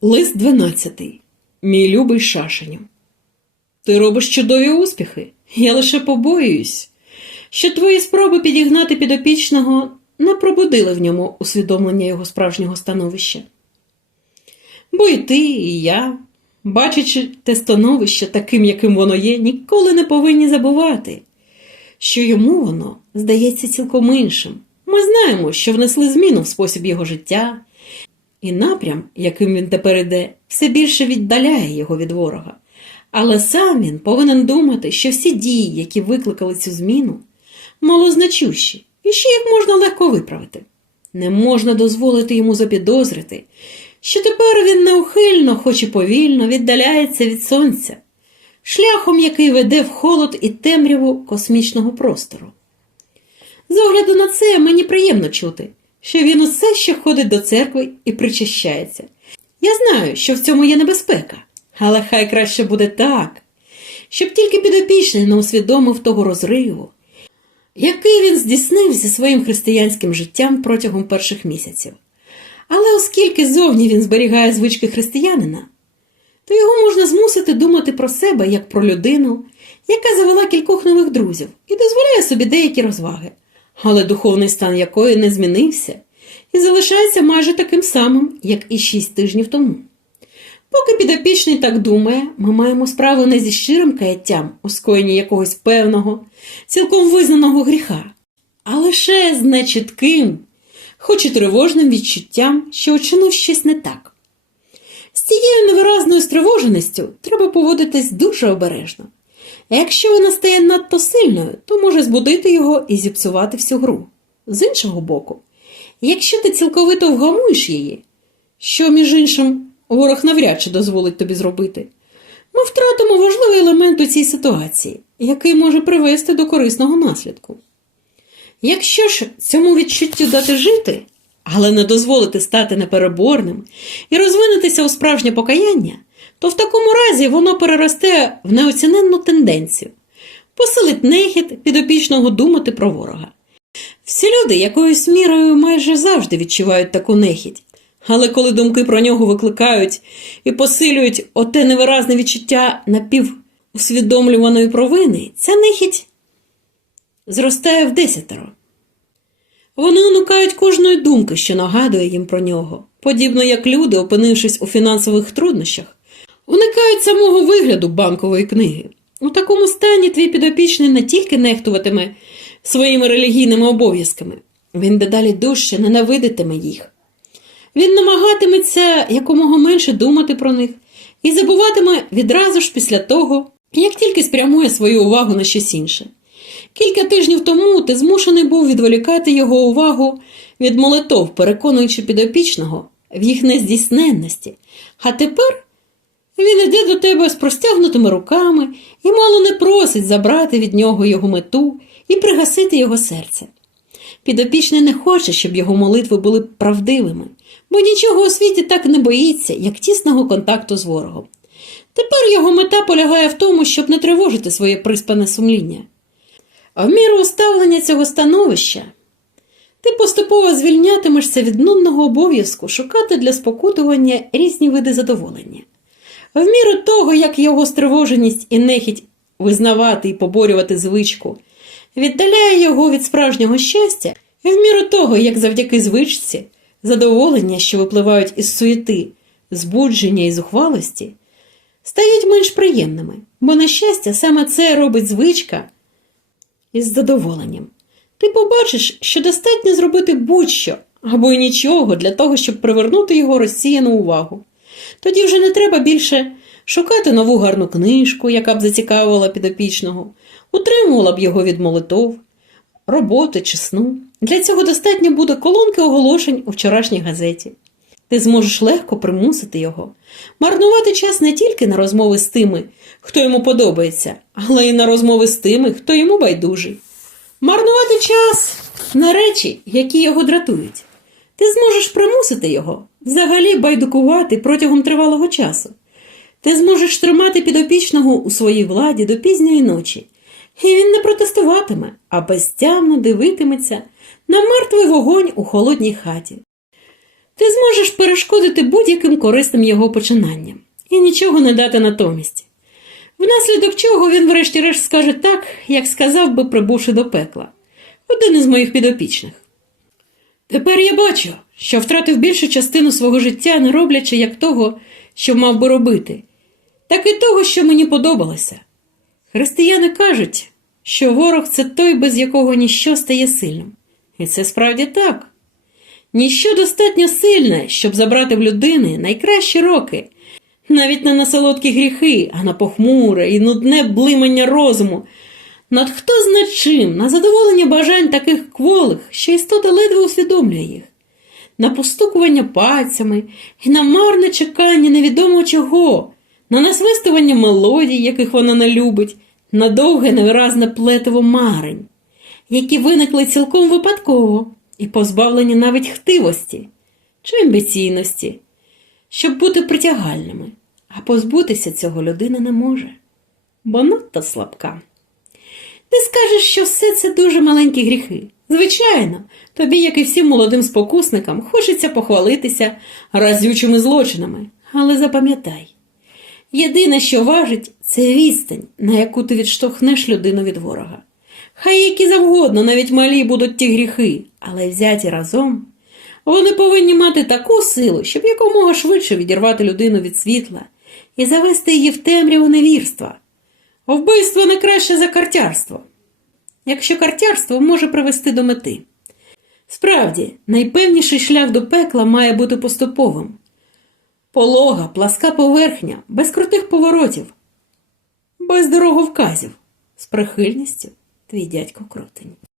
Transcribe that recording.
Лист 12. Мій любий Шашеню. Ти робиш чудові успіхи. Я лише побоююсь, що твої спроби підігнати підопічного не пробудили в ньому усвідомлення його справжнього становища. Бо і ти, і я, бачачи те становище таким, яким воно є, ніколи не повинні забувати, що йому воно здається цілком іншим. Ми знаємо, що внесли зміну в спосіб його життя, і напрям, яким він тепер іде, все більше віддаляє його від ворога. Але сам він повинен думати, що всі дії, які викликали цю зміну, малозначущі, і що їх можна легко виправити. Не можна дозволити йому запідозрити, що тепер він неухильно, хоч і повільно, віддаляється від сонця, шляхом, який веде в холод і темряву космічного простору. З огляду на це мені приємно чути, що він усе ще ходить до церкви і причащається. Я знаю, що в цьому є небезпека, але хай краще буде так, щоб тільки підопічний не усвідомив того розриву, який він здійснив зі своїм християнським життям протягом перших місяців. Але оскільки зовні він зберігає звички християнина, то його можна змусити думати про себе як про людину, яка завела кількох нових друзів і дозволяє собі деякі розваги, але духовний стан якої не змінився і залишається майже таким самим, як і шість тижнів тому. Поки підопічний так думає, ми маємо справу не зі щирим каяттям у скоєнні якогось певного, цілком визнаного гріха, а лише з нечітким, хоч і тривожним відчуттям, що учинив щось не так. З цією невиразною стривоженістю треба поводитись дуже обережно. А якщо вона стає надто сильною, то може збудити його і зіпсувати всю гру. З іншого боку, якщо ти цілковито вгамуєш її, що, між іншим, ворог навряд чи дозволить тобі зробити, ми втратимо важливий елемент у цій ситуації, який може привести до корисного наслідку. Якщо ж цьому відчуттю дати жити, але не дозволити стати непереборним і розвинутися у справжнє покаяння, то в такому разі воно переросте в неоціненну тенденцію, посилить нехід підопічного думати про ворога. Всі люди якоюсь мірою майже завжди відчувають таку нехідь, але коли думки про нього викликають і посилюють оте невиразне відчуття напівусвідомлюваної провини, ця нехідь зростає в десятеро. Вони уникають кожної думки, що нагадує їм про нього, подібно як люди, опинившись у фінансових труднощах, уникають самого вигляду банкової книги. У такому стані твій підопічний не тільки нехтуватиме своїми релігійними обов'язками, він дедалі дужче ненавидитиме їх. Він намагатиметься якомога менше думати про них і забуватиме відразу ж після того, як тільки спрямує свою увагу на щось інше. Кілька тижнів тому ти змушений був відволікати його увагу від молитов, переконуючи підопічного в їх нездійсненності. А тепер він іде до тебе з простягнутими руками і мало не просить забрати від нього його мету і пригасити його серце. Підопічний не хоче, щоб його молитви були правдивими, бо нічого у світі так не боїться, як тісного контакту з ворогом. Тепер його мета полягає в тому, щоб не тривожити своє приспане сумління. А в міру уставлення цього становища ти поступово звільнятимешся від нудного обов'язку шукати для спокутування різні види задоволення. В міру того, як його стривоженість і нехідь визнавати і поборювати звичку, віддаляє його від справжнього щастя, і в міру того, як завдяки звичці, задоволення, що випливають із суєти, збудження і зухвалості, стають менш приємними, бо, на щастя, саме це робить звичка із задоволенням. Ти побачиш, що достатньо зробити будь-що або й нічого для того, щоб привернути його розсіяну увагу. Тоді вже не треба більше шукати нову гарну книжку, яка б зацікавила підопічного, утримувала б його від молитов, роботи чи сну. Для цього достатньо буде колонки оголошень у вчорашній газеті. Ти зможеш легко примусити його, марнувати час не тільки на розмови з тими, хто йому подобається, але й на розмови з тими, хто йому байдужий. Марнувати час на речі, які його дратують. Ти зможеш примусити його взагалі байдукувати протягом тривалого часу. Ти зможеш тримати підопічного у своїй владі до пізньої ночі, і він не протестуватиме, а безтямно дивитиметься на мертвий вогонь у холодній хаті. ти зможеш перешкодити будь-яким корисним його починанням і нічого не дати натомість. Внаслідок чого він врешті-решт скаже так, як сказав би, прибувши до пекла, один із моїх підопічних. Тепер я бачу, що втратив більшу частину свого життя, не роблячи як того, що мав би робити, так і того, що мені подобалося. Християни кажуть, що ворог це той, без якого ніщо стає сильним. І це справді так. Ніщо достатньо сильне, щоб забрати в людини найкращі роки, навіть не на солодкі гріхи, а на похмуре і нудне блимання розуму. Над хто зна чим, на задоволення бажань таких кволих, що істота ледве усвідомлює їх, на постукування пальцями і на марне чекання невідомо чого, на насвистування мелодій, яких вона не любить, на довге невиразне плетиво марень, які виникли цілком випадково і позбавлені навіть хтивості чи амбіційності, щоб бути притягальними, а позбутися цього людина не може, бо надто слабка. Ти скажеш, що все це дуже маленькі гріхи. Звичайно, тобі, як і всім молодим спокусникам, хочеться похвалитися разючими злочинами. Але запам'ятай, єдине, що важить, це відстань, на яку ти відштовхнеш людину від ворога. Хай які завгодно, навіть малі будуть ті гріхи, але взяті разом, вони повинні мати таку силу, щоб якомога швидше відірвати людину від світла і завести її в темряву невірства. Вбивство не краще за картярство, якщо картярство може привести до мети. Справді, найпевніший шлях до пекла має бути поступовим. Полога, пласка поверхня, без крутих поворотів, без дороговказів, з прихильністю твій дядько кротень.